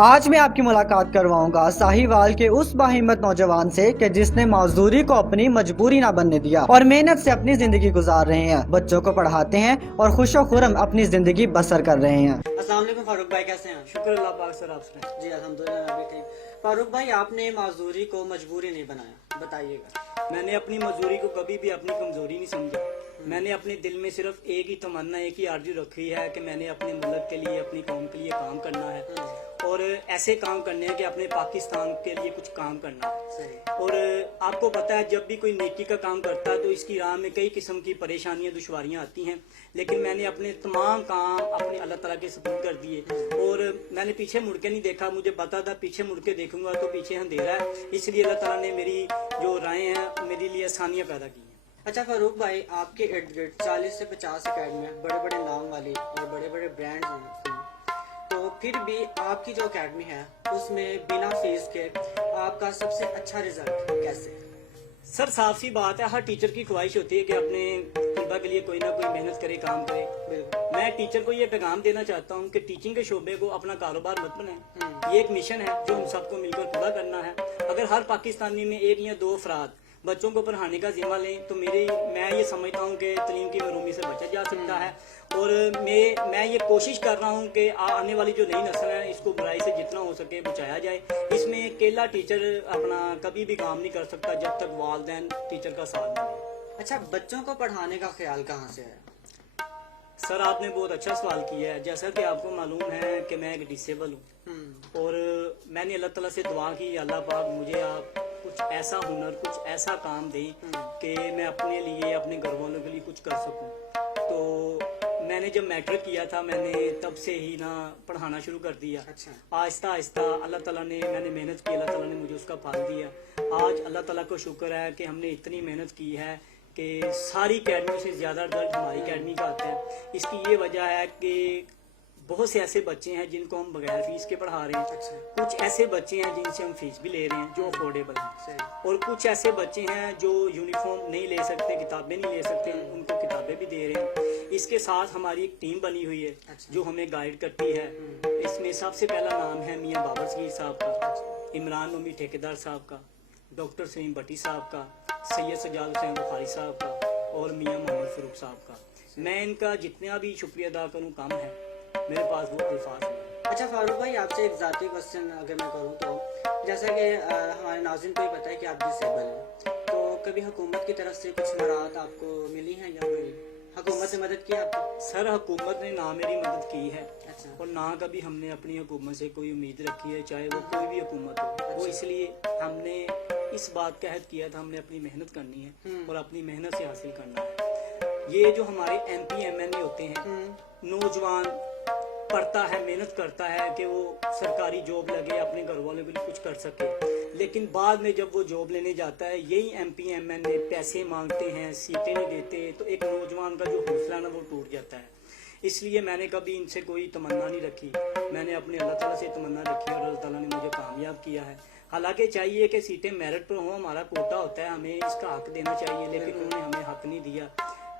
آج میں آپ کی ملاقات کرواؤں گا ساہیوال کے اس باہمت نوجوان سے کہ جس نے معذوری کو اپنی مجبوری نہ بننے دیا اور محنت سے اپنی زندگی گزار رہے ہیں، بچوں کو پڑھاتے ہیں اور خوش و خرم اپنی زندگی بسر کر رہے ہیں۔ السلام علیکم فاروق بھائی، کیسے ہیں؟ شکر اللہ پاک سر، آپ سے جی الحمدللہ میں بھی ٹھیک۔ فاروق بھائی، آپ نے معذوری کو مجبوری نہیں بنایا، بتائیے گا۔ میں نے اپنی مزدوری کو کبھی بھی اپنی کمزوری نہیں سمجھا۔ میں نے اپنے دل میں صرف ایک ہی تمنا، ایک ہی آرزو رکھی ہے کہ میں نے اپنے ملک کے لیے، اپنی قوم کے لیے کام کرنا ہے اور ایسے کام کرنے ہیں کہ اپنے پاکستان کے لیے کچھ کام کرنا ہے۔ اور آپ کو پتہ ہے جب بھی کوئی نیکی کا کام کرتا ہے تو اس کی راہ میں کئی قسم کی پریشانیاں، دشواریاں آتی ہیں، لیکن میں نے اپنے تمام کام اپنے اللہ تعالیٰ کے سپرد کر دیے اور میں نے پیچھے مڑ کے نہیں دیکھا۔ مجھے پتا تھا پیچھے مڑ کے دیکھوں گا تو پیچھے اندھیرا ہے، اس لیے اللہ تعالیٰ نے میری جو رائے ہیں میرے لیے آسانیاں پیدا کی ہیں۔ اچھا فاروق بھائی، آپ کے ارد گرد 40 سے 50 اکیڈمیاں، بڑے بڑے نام والی اور بڑے بڑے برانڈز ہیں، تو پھر بھی آپ کی جو اکیڈمی ہے اس میں بنا فیس کے آپ کا سب سے اچھا رزلٹ کیسے؟ سر صاف سی بات ہے، ہر ٹیچر کی خواہش ہوتی ہے کہ اپنے طلباء کے لیے کوئی نہ کوئی محنت کرے، کام کرے۔ بالکل۔ میں ٹیچر کو یہ پیغام دینا چاہتا ہوں کہ ٹیچنگ کے شعبے کو اپنا کاروبار مت بنائیں۔ یہ ایک مشن ہے جو ہم سب کو مل کر پورا کرنا ہے۔ اگر ہر پاکستانی میں ایک یا دو افراد بچوں کو پڑھانے کا ذمہ لیں تو میں یہ سمجھتا ہوں کہ تعلیم کی محرومی سے بچا جا سکتا ہے۔ اور میں یہ کوشش کر رہا ہوں کہ آنے والی جو نئی نسل ہے اس کو برائی سے جتنا ہو سکے بچایا جائے۔ اس میں اکیلا ٹیچر اپنا کبھی بھی کام نہیں کر سکتا جب تک والدین ٹیچر کا ساتھ نہ دیں۔ اچھا، بچوں کو پڑھانے کا خیال کہاں سے ہے؟ سر آپ نے بہت اچھا سوال کیا ہے۔ جیسا کہ آپ کو معلوم ہے کہ میں ایک ڈسیبل ہوں اور میں نے اللہ تعالیٰ سے دعا کی، اللہ پاک مجھے آپ کچھ ایسا ہنر، کچھ ایسا کام دیں کہ میں اپنے لیے، اپنے گھر والوں کے لیے کچھ کر سکوں۔ تو میں نے جب میٹرک کیا تھا میں نے تب سے ہی پڑھانا شروع کر دیا۔ آہستہ آہستہ اللہ تعالیٰ نے، میں نے محنت کی، اللہ تعالیٰ نے مجھے اس کا پھل دیا۔ آج اللہ تعالیٰ کو شکر ہے کہ ہم نے اتنی محنت کی ہے کہ ساری اکیڈمیوں سے زیادہ رزلٹ ہماری اکیڈمی کا آتا ہے۔ اس کی یہ وجہ ہے کہ بہت سے ایسے بچے ہیں جن کو ہم بغیر فیس کے پڑھا رہے ہیں، کچھ ایسے بچے ہیں جن سے ہم فیس بھی لے رہے ہیں جو افورڈیبل ہیں، اور کچھ ایسے بچے ہیں جو یونیفارم نہیں لے سکتے، کتابیں نہیں لے سکتے، ان کو کتابیں بھی دے رہے ہیں۔ اس کے ساتھ ہماری ایک ٹیم بنی ہوئی ہے جو ہمیں گائیڈ کرتی ہے۔ اس میں سب سے پہلا نام ہے میاں بابر صغیر صاحب کا، عمران نومی ٹھیکیدار صاحب کا، ڈاکٹر سلیم بٹی صاحب کا، سید سجاد حسین بخاری صاحب کا اور میاں محمد فاروق صاحب کا۔ میں ان کا جتنا بھی شکریہ ادا کروں کم ہے، میرے پاس وہ الفاظ ہیں۔ اچھا فاروق بھائی، آپ سے ایک ذاتی کوسچن اگر میں کروں تو جیسا کہ ہمارے ناظرین کو ہی پتہ ہے کہ آپ ڈسیبل ہیں، تو کبھی حکومت کی طرف سے کچھ مراحت آپ کو ملی ہیں یا کوئی حکومت نے مدد کی آپ کو؟ سر حکومت نے نہ میری مدد کی ہے اچھا، اور نہ کبھی ہم نے اپنی حکومت سے کوئی امید رکھی ہے، چاہے وہ کوئی بھی حکومت ہو۔ وہ اس لیے ہم نے اس بات کا عہد کیا تھا ہم نے اپنی محنت کرنی ہے اور اپنی محنت سے حاصل کرنا ہے۔ یہ جو ہمارے ایم پی ایم این اے ہوتے ہیں، نوجوان پڑھتا ہے، محنت کرتا ہے کہ وہ سرکاری جاب لگے، اپنے گھر والوں کے لیے کچھ کر سکے، لیکن بعد میں جب وہ جاب لینے جاتا ہے یہی ایم پی ایم این اے پیسے مانگتے ہیں، سیٹیں نہیں دیتے، تو ایک نوجوان کا جو حوصلہ ہے نا وہ ٹوٹ جاتا ہے۔ اس لیے میں نے کبھی ان سے کوئی تمنا نہیں رکھی، میں نے اپنے اللہ تعالیٰ سے تمنا رکھی اور اللہ تعالیٰ نے مجھے کامیاب کیا ہے۔ حالانکہ چاہیے کہ سیٹیں میرٹ پر ہوں، ہمارا کوٹا ہوتا ہے، ہمیں اس کا حق دینا چاہیے، لیکن انہوں نے ہمیں حق نہیں دیا۔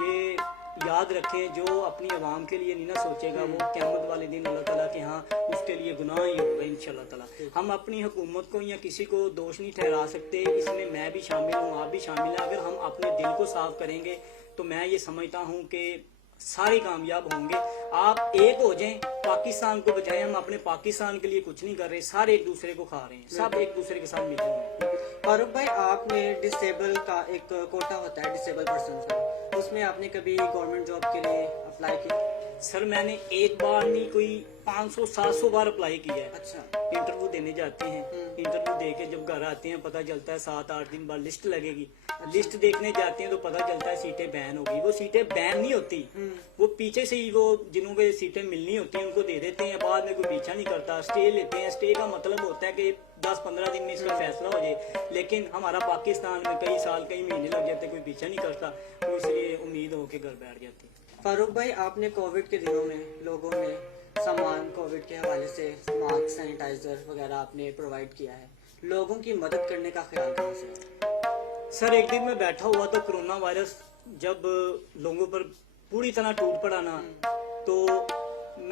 یہ یاد رکھیں، جو اپنی عوام کے لیے نہیں نہ سوچے گا وہ قیامت والے دن اللہ تعالیٰ کے ہاں اس کے لیے گناہ ہی ہوگا انشاءاللہ تعالیٰ۔ ہم اپنی حکومت کو یا کسی کو دوش نہیں ٹھہرا سکتے، اس میں بھی شامل ہوں، آپ بھی شامل ہیں۔ اگر ہم اپنے دل کو صاف کریں گے تو میں یہ سمجھتا ہوں کہ سارے کامیاب ہوں گے۔ آپ ایک ہو جائیں، پاکستان کو بچائیں۔ ہم اپنے پاکستان کے لیے کچھ نہیں کر رہے، سارے ایک دوسرے کو کھا رہے ہیں، سب ایک دوسرے کے ساتھ ملے ہوئے ہیں۔ فاروق بھائی، آپ نے ڈسیبل کا ایک کوٹا ہوتا ہے ڈسیبل پرسن کا، اس میں آپ نے کبھی گورنمنٹ جاب کے لیے اپلائی کی؟ سر میں نے ایک بار نہیں، کوئی 500-700 بار اپلائی کیا ہے۔ اچھا، انٹرویو دینے جاتے ہیں، انٹرویو دے کے جب گھر آتے ہیں پتہ چلتا ہے 7-8 دن بعد لسٹ لگے گی، لسٹ دیکھنے جاتے ہیں تو پتہ چلتا ہے سیٹیں بین ہوگی۔ وہ سیٹیں بین نہیں ہوتی، وہ پیچھے سے ہی وہ جنہوں کو سیٹیں ملنی ہوتی ہیں ان کو دے دیتے ہیں، بعد میں کوئی پیچھا نہیں کرتا، اسٹے لیتے ہیں۔ اسٹے کا مطلب ہوتا ہے کہ 10-15 دن میں اس کا فیصلہ ہو جائے، لیکن ہمارا پاکستان میں کئی سال کئی مہینے لگ جاتے، کوئی پیچھا نہیں کرتا، تو اس لیے امید ہو کے گھر بیٹھ جاتے ہیں۔ فاروق بھائی، آپ نے کووڈ کے دنوں میں لوگوں میں سامان کووڈ کے حوالے سے ماسک، سینیٹائزر وغیرہ آپ نے پرووائڈ کیا ہے، لوگوں کی مدد کرنے کا خیال کہاں سے ہے؟ سر ایک دن میں بیٹھا ہوا تو کرونا وائرس جب لوگوں پر پوری طرح ٹوٹ پڑا نا، تو